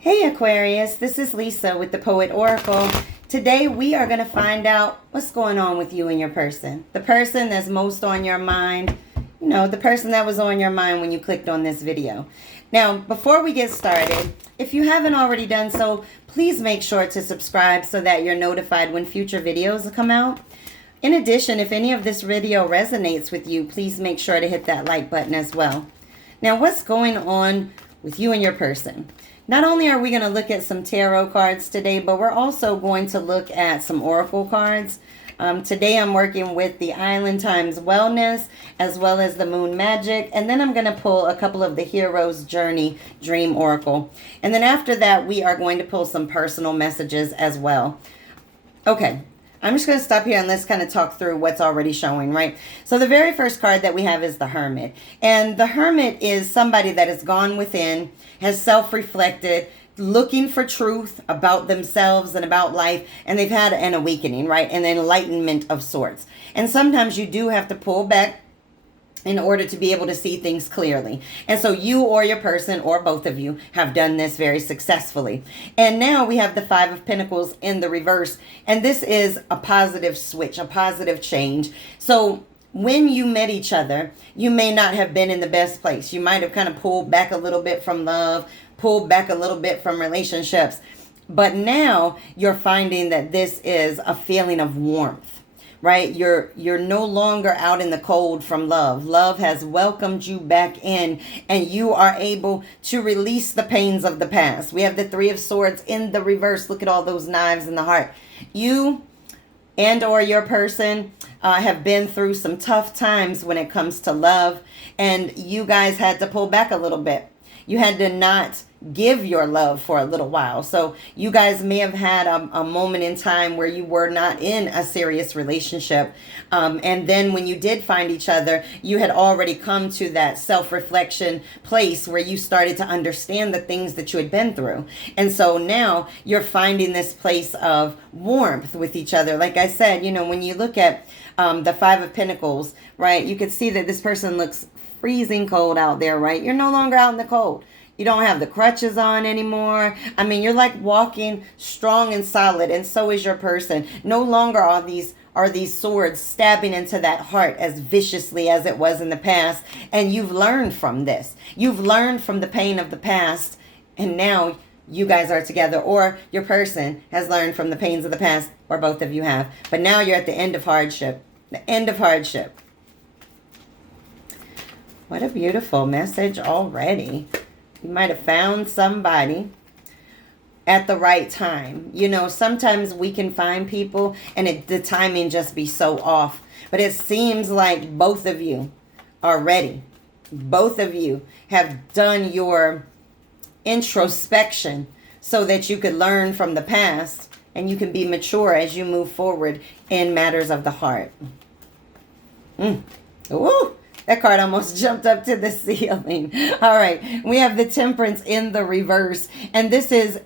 Hey Aquarius, this is Lisa with the Poet Oracle. Today we are going to find out what's going on with you and your person. The person that's most on your mind, the person that was on your mind when you clicked on this video. Now, before we get started, if you haven't already done so, please make sure to subscribe so that you're notified when future videos come out. In addition, if any of this video resonates with you, please make sure to hit that like button as well. Now, what's going on with you and your person? Not only are we going to look at some tarot cards today, but we're also going to look at some oracle cards. Today I'm working with the Island Times Wellness as well as the Moon Magic. And then I'm going to pull a couple of the Hero's Journey Dream Oracle. And then after that, we are going to pull some personal messages as well. Okay. I'm just going to stop here and let's kind of talk through what's already showing, right? So the very first card that we have is the Hermit. And the Hermit is somebody that has gone within, has self-reflected, looking for truth about themselves and about life. And they've had an awakening, right? An enlightenment of sorts. And sometimes you do have to pull back in order to be able to see things clearly. And so you or your person or both of you have done this very successfully. And now we have the Five of Pentacles in the reverse. And this is a positive switch, a positive change. So when you met each other, you may not have been in the best place. You might have kind of pulled back a little bit from love, pulled back a little bit from relationships. But now you're finding that this is a feeling of warmth. Right? You're no longer out in the cold from love. Love has welcomed you back in and you are able to release the pains of the past. We have the Three of Swords in the reverse. Look at all those knives in the heart. You and or your person have been through some tough times when it comes to love, and you guys had to pull back a little bit. You had to not give your love for a little while. So you guys may have had a moment in time where you were not in a serious relationship. And then when you did find each other, you had already come to that self-reflection place where you started to understand the things that you had been through. And so now you're finding this place of warmth with each other. Like I said, when you look at the Five of Pentacles, right, you could see that this person looks freezing cold out there, right? You're no longer out in the cold. You don't have the crutches on anymore. I mean, you're like walking strong and solid, and so is your person. No longer are these swords stabbing into that heart as viciously as it was in the past. And you've learned from this. You've learned from the pain of the past, and now you guys are together, or your person has learned from the pains of the past, or both of you have. But now you're at the end of hardship. The end of hardship. What a beautiful message already. You might have found somebody at the right time. Sometimes we can find people and the timing just be so off. But it seems like both of you are ready. Both of you have done your introspection so that you could learn from the past and you can be mature as you move forward in matters of the heart. Ooh. That card almost jumped up to the ceiling. All right. We have the Temperance in the reverse. And this is,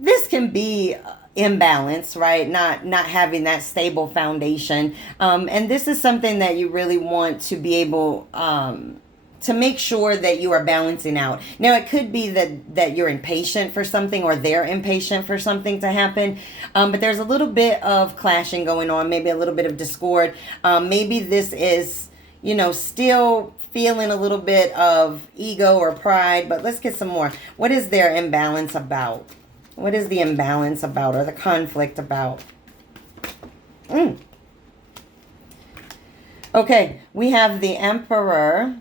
this can be imbalance, right? Not having that stable foundation. And this is something that you really want to be able to make sure that you are balancing out. Now, it could be that you're impatient for something or they're impatient for something to happen. But there's a little bit of clashing going on, maybe a little bit of discord. Maybe this is still feeling a little bit of ego or pride, but let's get some more. What is their imbalance about? What is the imbalance about or the conflict about? Okay, we have the Emperor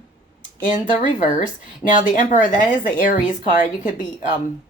in the reverse. Now, the Emperor, that is the Aries card. You could be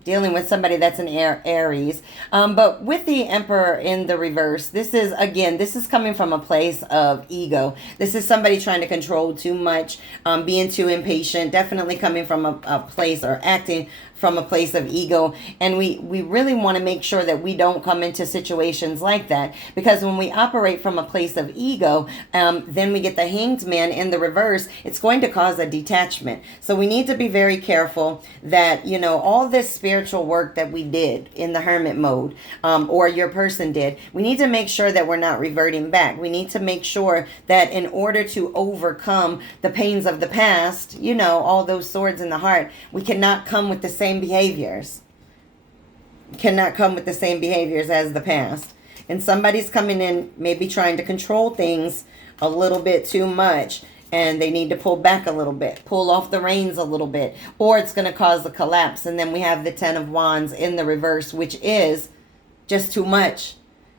dealing with somebody that's an Aries. But with the Emperor in the reverse, this is coming from a place of ego. This is somebody trying to control too much, being too impatient, definitely coming from a place or acting from a place of ego. And we really want to make sure that we don't come into situations like that, because when we operate from a place of ego, then we get the Hanged Man in the reverse. It's going to cause a detachment. So we need to be very careful that, all this spiritual work that we did in the hermit mode, or your person did, we need to make sure that we're not reverting back. We need to make sure that in order to overcome the pains of the past, all those swords in the heart, we cannot come with the same same behaviors. Cannot come with the same behaviors as the past. And somebody's coming in maybe trying to control things a little bit too much, and they need to pull back a little bit, pull off the reins a little bit, or it's going to cause a collapse. And then we have the 10 of Wands in the reverse, which is just too much.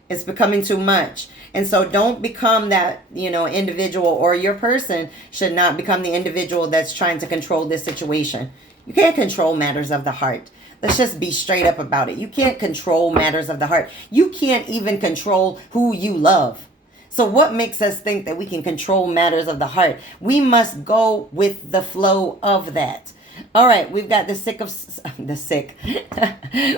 It's becoming too much. And so don't become that, individual, or your person should not become the individual that's trying to control this situation. You can't control matters of the heart. Let's just be straight up about it. You can't control matters of the heart. You can't even control who you love. So what makes us think that we can control matters of the heart? We must go with the flow of that. All right, we've got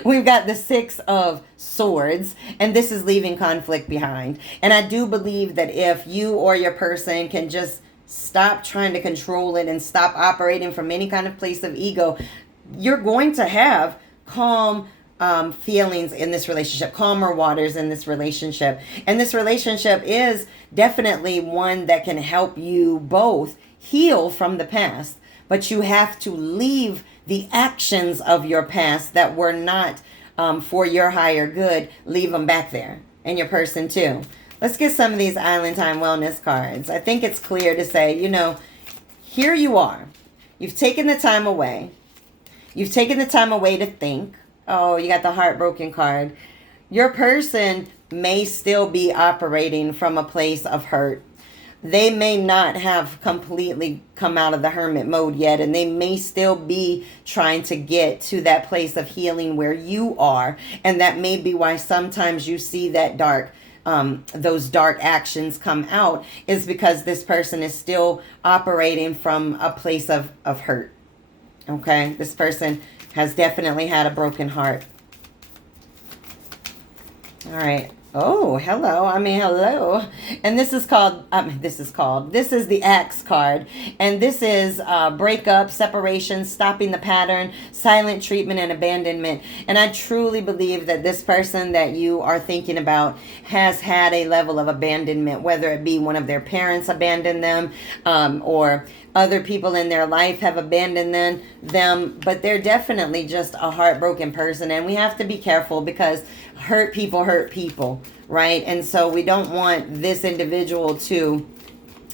we've got the 6 of Swords, and this is leaving conflict behind. And I do believe that if you or your person can just stop trying to control it and stop operating from any kind of place of ego, you're going to have calm feelings in this relationship, calmer waters in this relationship. And this relationship is definitely one that can help you both heal from the past. But you have to leave the actions of your past that were not for your higher good. Leave them back there. And your person too. Let's get some of these Island Time Wellness cards. I think it's clear to say, here you are. You've taken the time away. You've taken the time away to think. Oh, you got the Heartbroken card. Your person may still be operating from a place of hurt. They may not have completely come out of the hermit mode yet, and they may still be trying to get to that place of healing where you are. And that may be why sometimes you see that those dark actions come out, is because this person is still operating from a place of hurt. Okay, this person has definitely had a broken heart. All right. Oh, hello. Hello. And this is the Axe card. And this is breakup, separation, stopping the pattern, silent treatment, and abandonment. And I truly believe that this person that you are thinking about has had a level of abandonment, whether it be one of their parents abandoned them, or other people in their life have abandoned them, but they're definitely just a heartbroken person. And we have to be careful, because hurt people, right? And so we don't want this individual to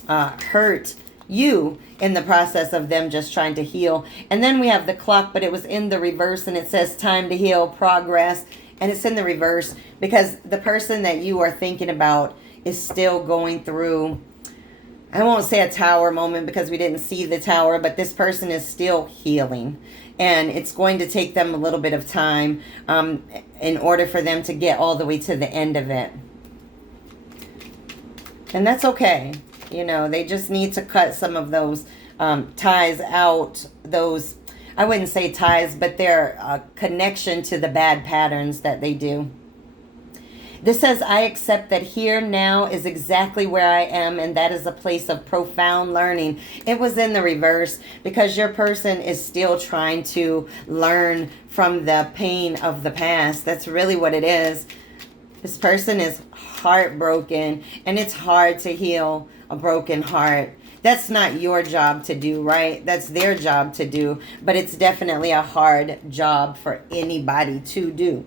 hurt you in the process of them just trying to heal. And then we have the Clock, but it was in the reverse, and it says time to heal, progress, and it's in the reverse because the person that you are thinking about is still going through, I won't say a tower moment because we didn't see the tower, but this person is still healing. And it's going to take them a little bit of time in order for them to get all the way to the end of it. And that's okay. They just need to cut some of those ties out. Those, I wouldn't say ties, but their connection to the bad patterns that they do. This says, I accept that here now is exactly where I am, and that is a place of profound learning. It was in the reverse because your person is still trying to learn from the pain of the past. That's really what it is. This person is heartbroken, and it's hard to heal a broken heart. That's not your job to do, right? That's their job to do, but it's definitely a hard job for anybody to do.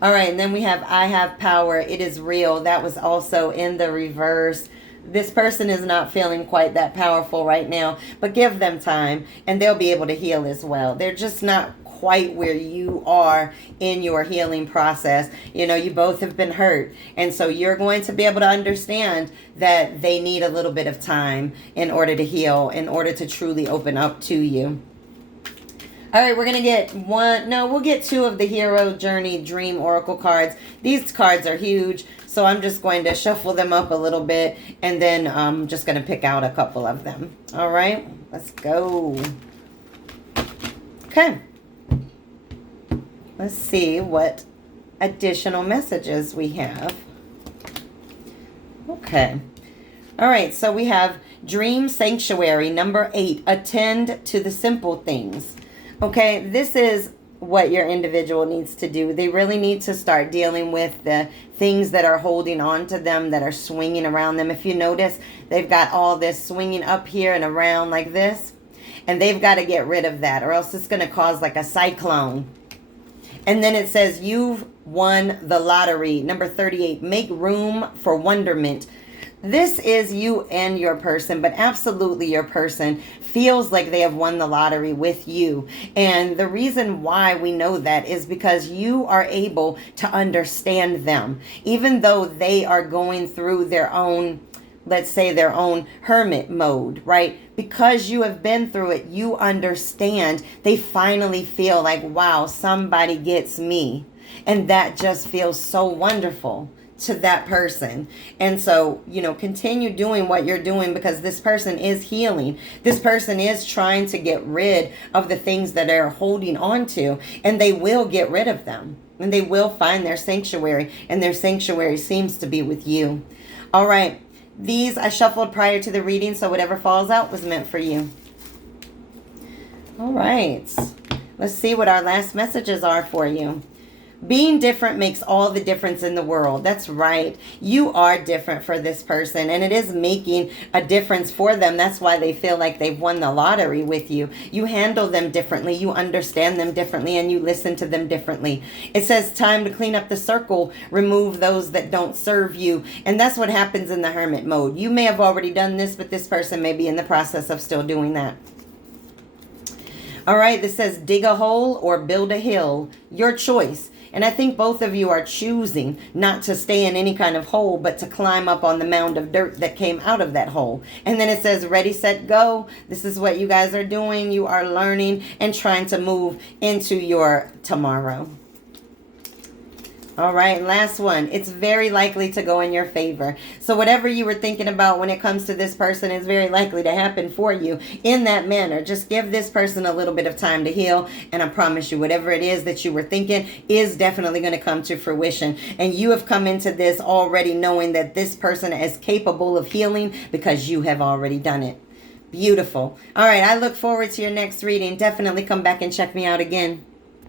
All right, and then we have I have power. It is real. That was also in the reverse. This person is not feeling quite that powerful right now, but give them time and they'll be able to heal as well. They're just not quite where you are in your healing process. You both have been hurt, and so you're going to be able to understand that they need a little bit of time in order to heal, in order to truly open up to you. All right, we're going to get we'll get 2 of the Hero Journey Dream Oracle cards. These cards are huge, so I'm just going to shuffle them up a little bit, and then I'm just going to pick out a couple of them. All right, let's go. Okay. Let's see what additional messages we have. Okay. All right, so we have Dream Sanctuary, number 8, attend to the simple things. Okay, this is what your individual needs to do. They really need to start dealing with the things that are holding on to them, that are swinging around them. If you notice, they've got all this swinging up here and around like this. And they've got to get rid of that, or else it's going to cause like a cyclone. And then it says, you've won the lottery. Number 38, make room for wonderment. This is you and your person, but absolutely your person feels like they have won the lottery with you. And the reason why we know that is because you are able to understand them. Even though they are going through their own, let's say their own hermit mode, right? Because you have been through it, you understand. They finally feel like, wow, somebody gets me. And that just feels so wonderful to that person. And so, continue doing what you're doing, because this person is healing. This person is trying to get rid of the things that they're holding on to, and they will get rid of them, and they will find their sanctuary, and their sanctuary seems to be with you. All right. These I shuffled prior to the reading, so whatever falls out was meant for you. All right. Let's see what our last messages are for you. Being different makes all the difference in the world. That's right. You are different for this person, and it is making a difference for them. That's why they feel like they've won the lottery with you. You handle them differently. You understand them differently, and you listen to them differently. It says time to clean up the circle, remove those that don't serve you. And that's what happens in the hermit mode. You may have already done this, but this person may be in the process of still doing that. All right, this says dig a hole or build a hill. Your choice. And I think both of you are choosing not to stay in any kind of hole, but to climb up on the mound of dirt that came out of that hole. And then it says ready, set, go. This is what you guys are doing. You are learning and trying to move into your tomorrow. All right, last one. It's very likely to go in your favor. So whatever you were thinking about when it comes to this person is very likely to happen for you in that manner. Just give this person a little bit of time to heal. And I promise you, whatever it is that you were thinking is definitely going to come to fruition. And you have come into this already knowing that this person is capable of healing because you have already done it. Beautiful. All right, I look forward to your next reading. Definitely come back and check me out again.